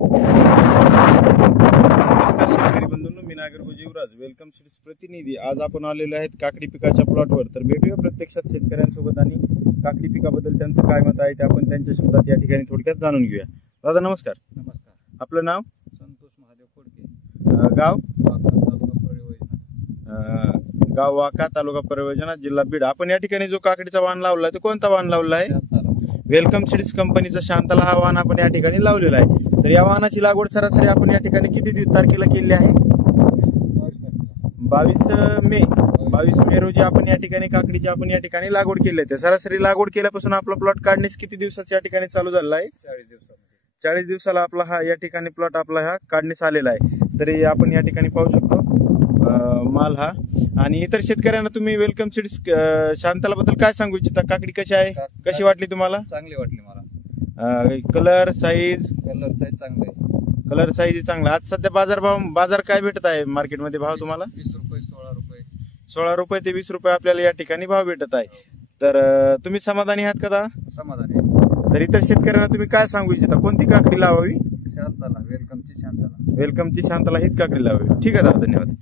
नमस्कार शेतकरी बंधूंनो, मी नागरिक युवराज वेलकम सीड्स प्रतिनिधी। आज आपण आलेलो आहेत काकडी पिकाच्या प्लॉटवर। तर भेटूया प्रत्यक्षात शेतकऱ्यांसोबत आणि काकडी पिकाबद्दल त्यांचं काय मत आहे ते आपण त्यांच्या शब्दात या ठिकाणी थोडक्यात जाणून घेऊया। दादा नमस्कार। नमस्कार। आपलं नाव? संतोष महादेव खोडके। गाव? गाव वाका, तालुका परवजना, जिल्हा बीड। आपण या ठिकाणी जो काकडीचा वाण लावला आहे तो कोणता वाण लावला आहे? वेलकम सीड्स कंपनीचा शांतला हा वाण आपण या ठिकाणी लावलेला आहे। तर या वाहनाची लागवड सरासरी आपण या ठिकाणी किती तारखेला केली आहे? 22 मे रोजी आपण या ठिकाणी काकडीची आपण या ठिकाणी लागवड केली आहे। सरासरी लागवड केल्यापासून आपला प्लॉट काढण्यास किती दिवसाच्या या ठिकाणी चालू झालेला आहे? 40 दिवसाला आपला हा या ठिकाणी प्लॉट आपला हा काढण्यास आलेला आहे। तरी आपण या ठिकाणी पाहू शकतो माल हा। आणि इतर शेतकऱ्यांना तुम्ही वेलकम सीड्स शांतला बद्दल काय सांगू इच्छिता? काकडी कशी आहे, कशी वाटली तुम्हाला? चांगली वाटली मला। कलर साईज चांगले, कलर साईज चांगला। आज सध्या बाजार काय भेटत आहे मार्केटमध्ये भाव तुम्हाला? 20 रुपये 16 रुपये 16 रुपये ते 20 रुपये आपल्याला या ठिकाणी भाव भेटत आहे। तर तुम्ही समाधानी आहात का? समाधानी। तर इतर शेतकऱ्यांना तुम्ही काय सांगू इच्छिता? कोणती काकडी लावावी? शांतला, वेलकमची शांतला हीच काकडी लावावी। ठीक आहे दादा, धन्यवाद।